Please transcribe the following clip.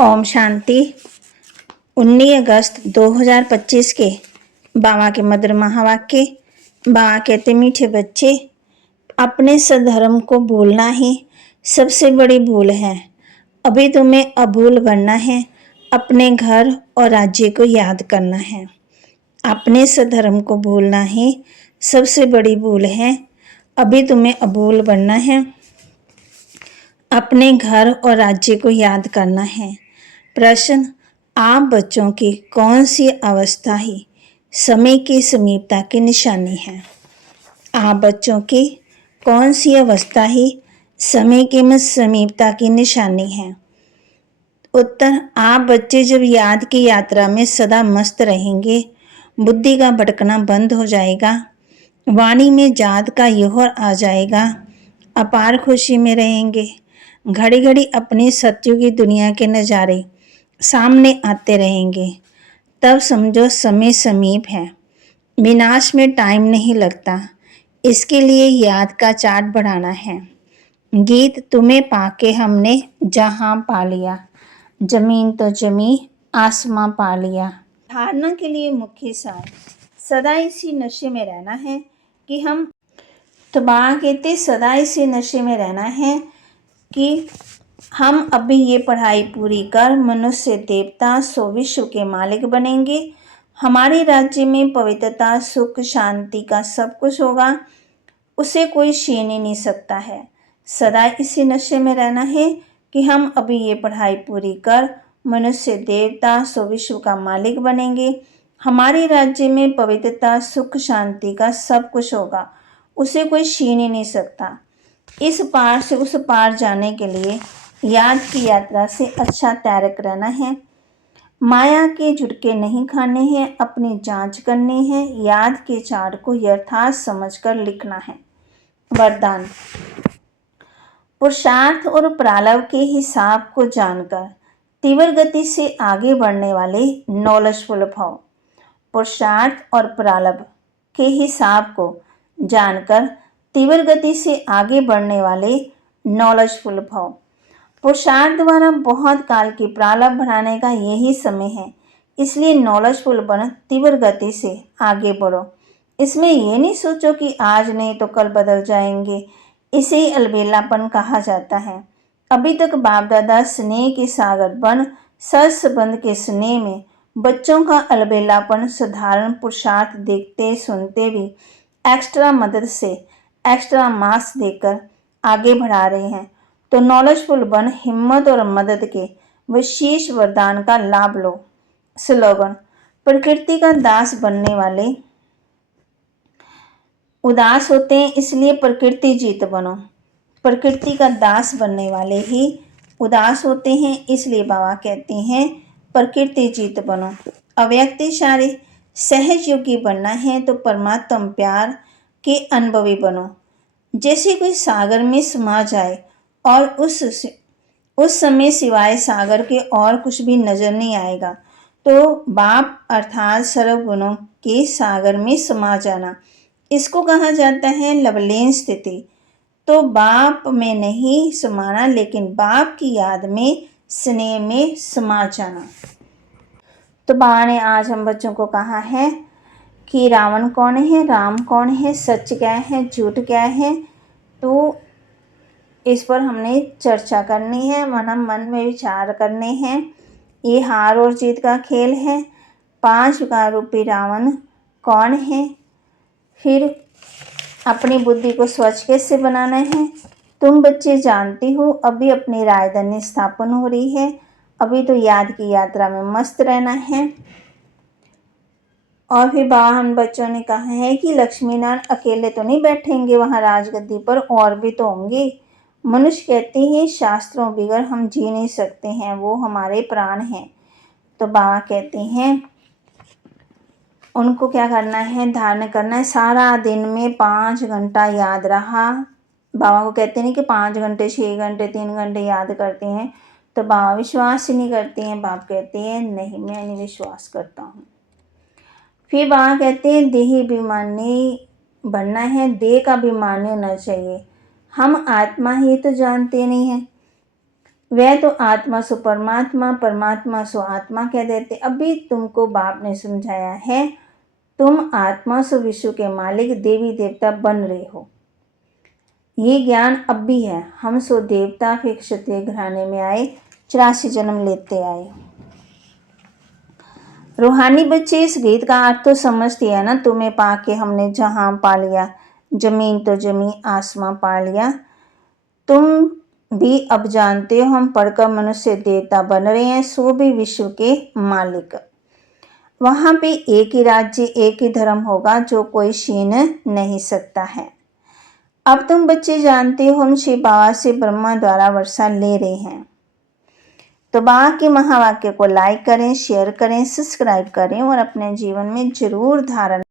ओम शांति। 19 अगस्त 2025 के बाबा के मधुर महावाक्य। बाबा कहते, मीठे बच्चे, अपने सधर्म को भूलना ही सबसे बड़ी भूल है। अभी तुम्हें अभूल बनना है, अपने घर और राज्य को याद करना है। अपने सधर्म को भूलना ही सबसे बड़ी भूल है। अभी तुम्हें अभूल बनना है, अपने घर और राज्य को याद करना है। प्रश्न, आप बच्चों की कौन सी अवस्था ही समय की समीपता की निशानी है? आप बच्चों की कौन सी अवस्था ही समय की समीपता की निशानी है? उत्तर, आप बच्चे जब याद की यात्रा में सदा मस्त रहेंगे, बुद्धि का भटकना बंद हो जाएगा, वाणी में याद का योहर आ जाएगा, अपार खुशी में रहेंगे, घड़ी घड़ी अपनी सत्यों की दुनिया के नज़ारे सामने आते रहेंगे, तब समझो समय समीप है। विनाश में टाइम नहीं लगता, इसके लिए याद का चार्ट बढ़ाना है। गीत, तुम्हें पाके हमने जहां पा लिया, जमीन तो जमी आसमां पा लिया। धारणा के लिए मुख्य सार, सदा इसी नशे में रहना है कि हम कहते सदा इसी नशे में रहना है कि हम अभी ये पढ़ाई पूरी कर मनुष्य देवता सो विश्व के मालिक बनेंगे। हमारे राज्य में पवित्रता, सुख, शांति का सब कुछ होगा, उसे कोई छीन ही नहीं सकता है। सदा इसी नशे में रहना है कि हम अभी ये पढ़ाई पूरी कर मनुष्य देवता सो विश्व का मालिक बनेंगे। हमारे राज्य में पवित्रता, सुख, शांति का सब कुछ होगा, उसे कोई छीन ही नहीं सकता। इस पार से उस पार जाने के लिए याद की यात्रा से अच्छा तैयार रहना है। माया के झुटके नहीं खाने हैं, अपनी जांच करनी है, याद के चार्ट को यथार्थ समझकर लिखना है। वरदान, पुरुषार्थ और प्रारब्ध के हिसाब को जानकर तीव्र गति से आगे बढ़ने वाले नॉलेजफुल भव। पुरुषार्थ और प्रारब्ध के हिसाब को जानकर तीव्र गति से आगे बढ़ने वाले नॉलेजफुल भव। पुरुषार्थ द्वारा बहुत काल की प्रारब्ध बढ़ाने का यही समय है, इसलिए नॉलेजफुल बनो, तीव्र गति से आगे बढ़ो। इसमें ये नहीं सोचो कि आज नहीं तो कल बदल जाएंगे, इसे ही अलबेलापन कहा जाता है। अभी तक बाप दादा स्नेह के सागर बन सत्संबंध के स्नेह में बच्चों का अलबेलापन साधारण पुरुषार्थ देखते सुनते भी एक्स्ट्रा मदद से एक्स्ट्रा मार्क्स देकर आगे बढ़ा रहे हैं, तो नॉलेजफुल बन हिम्मत और मदद के विशेष वरदान का लाभ लो। स्लोगन, प्रकृति का दास बनने वाले उदास होते हैं, इसलिए प्रकृति जीत बनो। प्रकृति का दास बनने वाले ही उदास होते हैं, इसलिए बाबा कहते हैं प्रकृति जीत बनो। अव्यक्त इशारे, सहज योगी बनना है तो परमात्मा प्यार के अनुभवी बनो। जैसे कोई सागर में समा जाए और उस समय सिवाय सागर के और कुछ भी नजर नहीं आएगा, तो बाप अर्थात सर्व गुणों के सागर में समा जाना, इसको कहा जाता है लवलीन स्थिति। तो बाप में नहीं समाना, लेकिन बाप की याद में स्नेह में समा जाना। तो बाबा ने आज हम बच्चों को कहा है कि रावण कौन है, राम कौन है, सच क्या है, झूठ क्या है। तो इस पर हमने चर्चा करनी है, मन में विचार करने हैं। ये हार और जीत का खेल है। 5 विकार रूपी रावण कौन है, फिर अपनी बुद्धि को स्वच्छ कैसे बनाना है। तुम बच्चे जानती हो अभी अपनी राजधानी स्थापन हो रही है, अभी तो याद की यात्रा में मस्त रहना है। और फिर बाबा हम बच्चों ने कहा है कि लक्ष्मी नारायण अकेले तो नहीं बैठेंगे वहाँ राजगद्दी पर, और भी तो होंगे। मनुष्य कहते हैं शास्त्रों बगैर हम जी नहीं सकते हैं, वो हमारे प्राण हैं। तो बाबा कहते हैं उनको क्या करना है, धारण करना है। सारा दिन में 5 घंटा याद रहा। बाबा को कहते नहीं कि 5 घंटे 6 घंटे 3 घंटे याद करते हैं, तो बाबा विश्वास ही नहीं करते हैं। बाप कहते हैं नहीं, मैं नहीं विश्वास करता हूँ। फिर बाबा कहते हैं देही अभिमानी बनना है, देह का अभिमानी होना चाहिए। हम आत्मा ही तो जानते नहीं हैं, वह तो आत्मा सो परमात्मा, परमात्मा सो आत्मा कह देते। अभी तुमको बाप ने समझाया है, तुम आत्मा सो विश्व के मालिक देवी देवता बन रहे हो। ये ज्ञान अब भी है। हम सो देवता फिर क्षत्रिय घराने में आए, 84 जन्म लेते आए। रूहानी बच्चे इस गीत का अर्थ तो समझते हैं ना। तुम्हें पाके हमने जहां पा लिया, जमीन तो जमी आसमां पा लिया। तुम भी अब जानते हो हम पढ़कर मनुष्य देवता बन रहे हैं, सो भी विश्व के मालिक। वहां पे एक ही राज्य, एक ही धर्म होगा जो कोई छीन नहीं सकता है। अब तुम बच्चे जानते हो हम शिव बाबा से ब्रह्मा द्वारा वर्षा ले रहे हैं। तो बाबा के महावाक्य को लाइक करें, शेयर करें, सब्सक्राइब करें और अपने जीवन में जरूर धारण